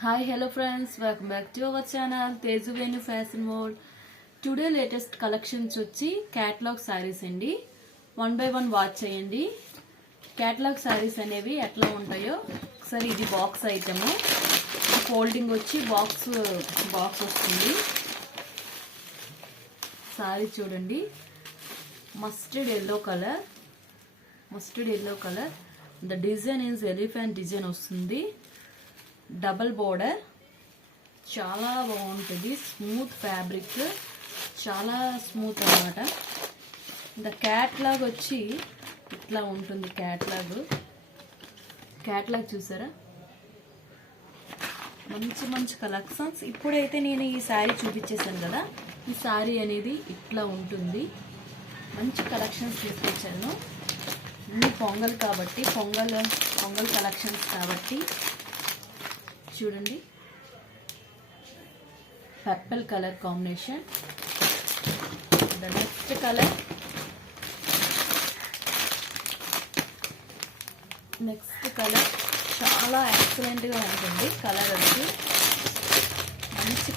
Hi, hello friends, welcome back to our channel Teju Venu Fashion World. Today latest collections వచ్చి catalog sarees అండి. 1 by 1 watch చేయండి. catalog sarees అనేవి ఎట్లా ఉంటాయో ఒకసారి ఇది బాక్స్ ఐటమ్. ఫోల్డింగ్ వచ్చి బాక్స్ వస్తుంది. సారీ చూడండి. Mustard yellow color. The design is elephant design వస్తుంది. డబల్ బోర్డర్ చాలా బాగుంటుంది. స్మూత్ ఫ్యాబ్రిక్, చాలా స్మూత్ అన్నమాట. ద క్యాట్లాగ్ వచ్చి ఇట్లా ఉంటుంది. క్యాట్లాగ్ చూసారా, మంచి కలెక్షన్స్. ఇప్పుడైతే నేను ఈ శారీ చూపించేసాను కదా, ఈ శారీ అనేది ఇట్లా ఉంటుంది. మంచి కలెక్షన్స్ తీసుకొచ్చాను. అన్ని పొంగల్ కాబట్టి పొంగల్ కలెక్షన్స్ కాబట్టి చూడండి. Purple colour combination. The next colour చాలా ఎక్సలెంట్ గా ఉంటుంది. కలర్ వచ్చి మంచి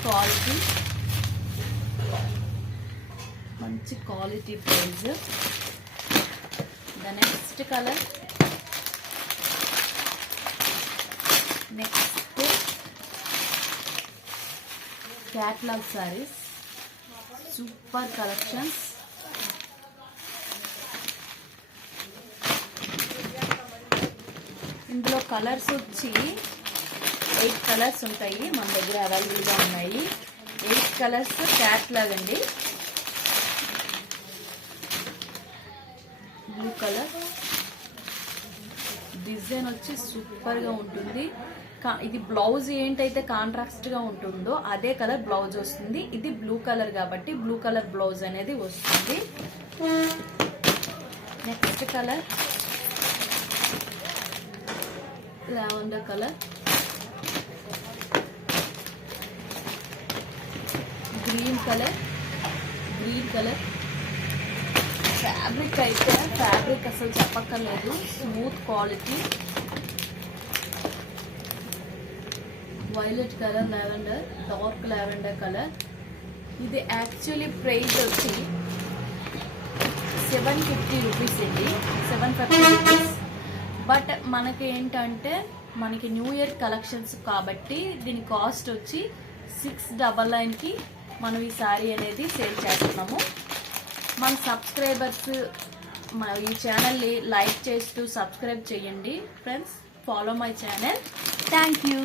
quality price. The next colour catalog sarees, super collections. ఇందులో కలర్స్ వచ్చి 8 కలర్స్ ఉంటాయి. మన దగ్గర అవైలబుల్ గా ఉన్నాయి. 8 కలర్స్ క్యాట్లాగ్ అండి. బ్లూ కలర్ డిజైన్ వచ్చి సూపర్ గా ఉంటుంది. ఇది బ్లౌజ్ ఏంటైతే కాంట్రాస్ట్ గా ఉంటుందో అదే కలర్ బ్లౌజ్ వస్తుంది. ఇది బ్లూ కలర్ కాబట్టి బ్లూ కలర్ బ్లౌజ్ అనేది వస్తుంది. Next colour lavender colour, green colour. Fabric అసలు చెప్పక్కర్లేదు, smooth quality. Violet colour, lavender, dark lavender colour. ఇది యాక్చువల్లీ ప్రైస్ వచ్చి 750 రూపీస్ అండి, 750 రూపీస్. బట్ మనకి ఏంటంటే మనకి న్యూ ఇయర్ కలెక్షన్స్ కాబట్టి దీని కాస్ట్ వచ్చి 699కి మనం ఈ శారీ అనేది సేల్ చేస్తున్నాము. మన సబ్స్క్రైబర్స్ ఈ ఛానల్ని లైక్ చేస్తూ సబ్స్క్రైబ్ చేయండి friends. Follow my channel. Thank you.